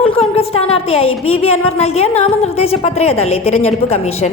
തൃണമൂൽ കോൺഗ്രസ് സ്ഥാനാർത്ഥിയായി PV അൻവർ നൽകിയ നാമനിർദ്ദേശ പത്രിക തള്ളി തിരഞ്ഞെടുപ്പ് കമ്മീഷൻ.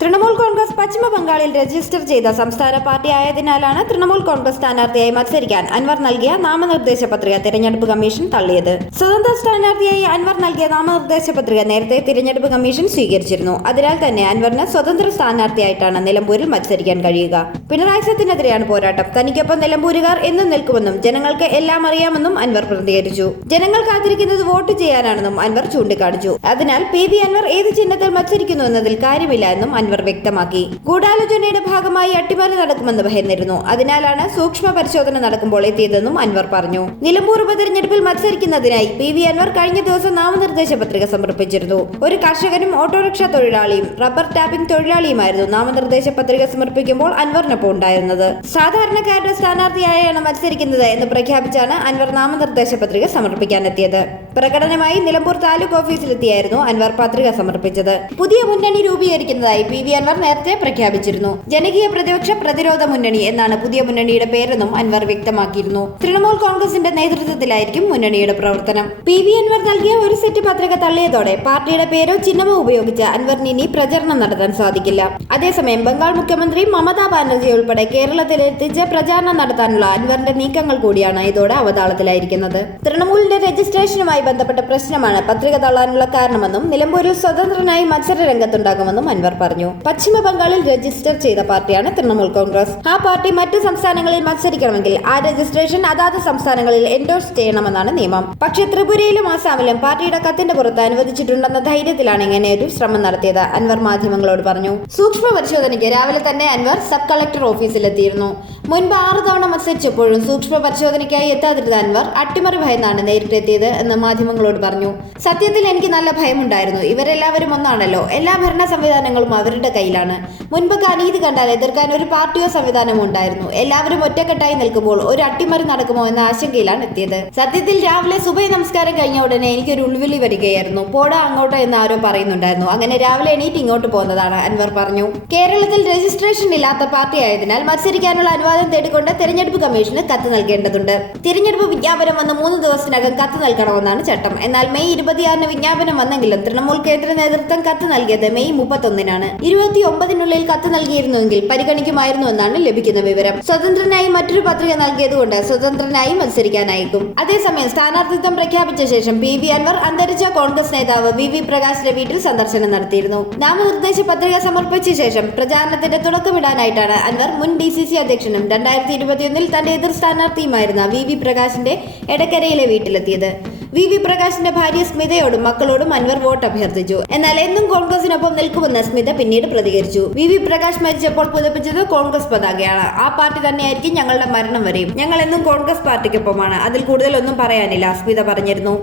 തൃണമൂൽ കോൺഗ്രസ് പശ്ചിമ ബംഗാളിൽ രജിസ്റ്റർ ചെയ്ത സംസ്ഥാന പാർട്ടി ആയതിനാലാണ് തൃണമൂൽ കോൺഗ്രസ് സ്ഥാനാർത്ഥിയായി മത്സരിക്കാൻ അൻവർ നൽകിയ നാമനിർദ്ദേശ പത്രിക തിരഞ്ഞെടുപ്പ് കമ്മീഷൻ തള്ളിയത്. സ്വതന്ത്ര സ്ഥാനാർത്ഥിയായി അൻവർ നൽകിയ നാമനിർദ്ദേശ പത്രിക നേരത്തെ തിരഞ്ഞെടുപ്പ് കമ്മീഷൻ സ്വീകരിച്ചിരുന്നു. അതിനാൽ തന്നെ അൻവറിന് സ്വതന്ത്ര സ്ഥാനാർത്ഥിയായിട്ടാണ് നിലമ്പൂരിൽ മത്സരിക്കാൻ കഴിയുക. പിണറായി സത്തിനെതിരെയാണ് പോരാട്ടം. തനിക്കൊപ്പം നിലമ്പൂരുകാർ എന്നും നിൽക്കുമെന്നും ജനങ്ങൾക്ക് എല്ലാം അറിയാമെന്നും അൻവർ പ്രതികരിച്ചു. ജനങ്ങൾ കാത്തിരിക്കുന്നത് വോട്ട് ചെയ്യാനാണെന്നും അൻവർ ചൂണ്ടിക്കാണിച്ചു. അതിനാൽ PV അൻവർ ഏത് ചിഹ്നത്തിൽ മത്സരിക്കുന്നു എന്നതിൽ കാര്യമില്ല എന്നും അൻവർ വ്യക്തമാക്കി. ഗൂഢാലോചനയുടെ ഭാഗമായി അട്ടിമറി നടക്കുമെന്ന് ഭയന്നിരുന്നു. അതിനാലാണ് സൂക്ഷ്മ പരിശോധന നടക്കുമ്പോൾ എത്തിയതെന്നും അൻവർ പറഞ്ഞു. നിലമ്പൂർ ഉപതെരഞ്ഞെടുപ്പിൽ മത്സരിക്കുന്നതിനായി PV അൻവർ കഴിഞ്ഞ ദിവസം നാമനിർദ്ദേശ പത്രിക സമർപ്പിച്ചിരുന്നു. ഒരു കർഷകനും ഓട്ടോറിക്ഷ തൊഴിലാളിയും റബ്ബർ ടാപ്പിംഗ് തൊഴിലാളിയുമായിരുന്നു നാമനിർദ്ദേശ പത്രിക സമർപ്പിക്കുമ്പോൾ അൻവറിനൊപ്പം ഉണ്ടായിരുന്നത്. സാധാരണക്കാരുടെ സ്ഥാനാർത്ഥിയായാണ് മത്സരിക്കുന്നത് എന്ന് പ്രഖ്യാപിച്ചാണ് അൻവർ നാമനിർദ്ദേശ പത്രിക സമർപ്പിക്കാനെത്തിയത്. പ്രകടനമായി നിലമ്പൂർ താലൂക്ക് ഓഫീസിലെത്തിയായിരുന്നു അൻവർ പത്രിക സമർപ്പിച്ചത്. പുതിയ മുന്നണി രൂപീകരിക്കുന്നതായി PV അൻവർ നേരത്തെ പ്രഖ്യാപിച്ചിരുന്നു. ജനകീയ പ്രതിപക്ഷ പ്രതിരോധ മുന്നണി എന്നാണ് പുതിയ മുന്നണിയുടെ പേരെന്നും അൻവർ വ്യക്തമാക്കിയിരുന്നു. തൃണമൂൽ കോൺഗ്രസിന്റെ നേതൃത്വത്തിലായിരിക്കും മുന്നണിയുടെ പ്രവർത്തനം. PV അൻവർ നൽകിയ ഒരു സെറ്റ് പത്രിക തള്ളിയതോടെ പാർട്ടിയുടെ പേരോ ചിഹ്നമോ ഉപയോഗിച്ച് അൻവറിന് ഇനി പ്രചരണം നടത്താൻ സാധിക്കില്ല. അതേസമയം ബംഗാൾ മുഖ്യമന്ത്രി മമതാ ബാനർജി ഉൾപ്പെടെ കേരളത്തിലെത്തിച്ച് പ്രചാരണം നടത്താനുള്ള അൻവറിന്റെ നീക്കങ്ങൾ കൂടിയാണ് ഇതോടെ അവതാളത്തിലായിരിക്കുന്നത്. തൃണമൂലിന്റെ രജിസ്ട്രേഷനുമായി ബന്ധപ്പെട്ട പ്രശ്നമാണ് പത്രിക തള്ളാനുള്ള കാരണമെന്നും നിലമ്പൂരിൽ സ്വതന്ത്രനായി മത്സര രംഗത്തുണ്ടാകുമെന്നും അൻവർ പറഞ്ഞു. പശ്ചിമ ബംഗാളിൽ രജിസ്റ്റർ ചെയ്ത പാർട്ടിയാണ് തൃണമൂൽ കോൺഗ്രസ്. ആ പാർട്ടി മറ്റ് സംസ്ഥാനങ്ങളിൽ മത്സരിക്കണമെങ്കിൽ ആ രജിസ്ട്രേഷൻ അതാത് സംസ്ഥാനങ്ങളിൽ എൻഡോഴ്സ് ചെയ്യണമെന്നാണ് നിയമം. പക്ഷേ ത്രിപുരയിലും ആസാമിലും പാർട്ടിയുടെ കത്തിന്റെ പുറത്ത് അനുവദിച്ചിട്ടുണ്ടെന്ന ധൈര്യത്തിലാണ് ഇങ്ങനെയൊരു ശ്രമം നടത്തിയത്. അൻവർ മാധ്യമങ്ങളോട് പറഞ്ഞു. സൂക്ഷ്മ പരിശോധനയ്ക്ക് രാവിലെ തന്നെ അൻവർ സബ് കളക്ടർ ഓഫീസിലെത്തിയിരുന്നു. മുൻപ് 6 തവണ മത്സരിച്ചപ്പോഴും സൂക്ഷ്മ പരിശോധനയ്ക്കായി എത്താതിരുന്ന അൻവർ അട്ടിമറി ഭയന്നാണ് നേരിട്ടെത്തിയത് എന്ന് മാധ്യമങ്ങളോട് പറഞ്ഞു. സത്യത്തിൽ എനിക്ക് നല്ല ഭയമുണ്ടായിരുന്നു. ഇവരെല്ലാവരും ഒന്നാണല്ലോ. എല്ലാ ഭരണ സംവിധാനങ്ങളും അവരുടെ കയ്യിലാണ്. മുൻപൊക്കെ അനീതി കണ്ടാൽ എതിർക്കാൻ ഒരു പാർട്ടിയോ സംവിധാനമോ ഉണ്ടായിരുന്നു. എല്ലാവരും ഒറ്റക്കെട്ടായി നിൽക്കുമ്പോൾ ഒരു അട്ടിമറി നടക്കുമോ എന്ന ആശങ്കയിലാണ് എത്തിയത്. സത്യത്തിൽ രാവിലെ സുബഹി നമസ്കാരം കഴിഞ്ഞ ഉടനെ എനിക്കൊരു ഉൾവിളി വരികയായിരുന്നു. പോടാ അങ്ങോട്ടോ എന്ന് ആരോ പറയുന്നുണ്ടായിരുന്നു. അങ്ങനെ രാവിലെ എണീറ്റ് ഇങ്ങോട്ട് പോകുന്നതാണ് അൻവർ പറഞ്ഞു. കേരളത്തിൽ രജിസ്ട്രേഷൻ ഇല്ലാത്ത പാർട്ടി ആയതിനാൽ മത്സരിക്കാനുള്ള അനുവാദം തേടിക്കൊണ്ട് തെരഞ്ഞെടുപ്പ് കമ്മീഷന് കത്ത് നൽകേണ്ടതുണ്ട്. തിരഞ്ഞെടുപ്പ് വിജ്ഞാപനം വന്ന് 3 ദിവസത്തിനകം കത്ത് നൽകണമെന്നാണ് ചട്ടം. എന്നാൽ മെയ് 26 വിജ്ഞാപനം വന്നെങ്കിലും തൃണമൂൽ കേന്ദ്ര നേതൃത്വം കത്ത് നൽകിയത് മെയ് 31 29-നുള്ളിൽ കത്ത് നൽകിയിരുന്നുവെങ്കിൽ പരിഗണിക്കുമായിരുന്നു എന്നാണ് ലഭിക്കുന്ന വിവരം. സ്വതന്ത്രനായി മറ്റൊരു പത്രിക നൽകിയതുകൊണ്ട് സ്വതന്ത്രനായി മത്സരിക്കാനായിരിക്കും. അതേസമയം സ്ഥാനാർത്ഥിത്വം പ്രഖ്യാപിച്ച ശേഷം PV അൻവർ അന്തരിച്ച കോൺഗ്രസ് നേതാവ് VV പ്രകാശിന്റെ വീട്ടിൽ സന്ദർശനം നടത്തിയിരുന്നു. നാമനിർദ്ദേശ പത്രിക സമർപ്പിച്ച ശേഷം പ്രചാരണത്തിന്റെ തുടക്കമിടാനായിട്ടാണ് അൻവർ മുൻ DCC അധ്യക്ഷനും 2021 തന്റെ എതിർ സ്ഥാനാർത്ഥിയുമായിരുന്ന VV പ്രകാശിന്റെ എടക്കരയിലെ വീട്ടിലെത്തിയത്. VV പ്രകാശിന്റെ ഭാര്യ സ്മിതയോടും മക്കളോടും അൻവർ വോട്ട് അഭ്യർത്ഥിച്ചു. എന്നാൽ എന്നും കോൺഗ്രസിനൊപ്പം നിൽക്കുമെന്ന് സ്മിത പിന്നീട് പ്രതികരിച്ചു. VV പ്രകാശ് മരിച്ചപ്പോൾ പുതപ്പിച്ചത് കോൺഗ്രസ് പതാകയാണ്. ആ പാർട്ടി തന്നെയായിരിക്കും ഞങ്ങളുടെ മരണം വരെയും. ഞങ്ങൾ എന്നും കോൺഗ്രസ് പാർട്ടിക്കൊപ്പമാണ്. അതിൽ കൂടുതലൊന്നും പറയാനില്ല, സ്മിത പറഞ്ഞിരുന്നു.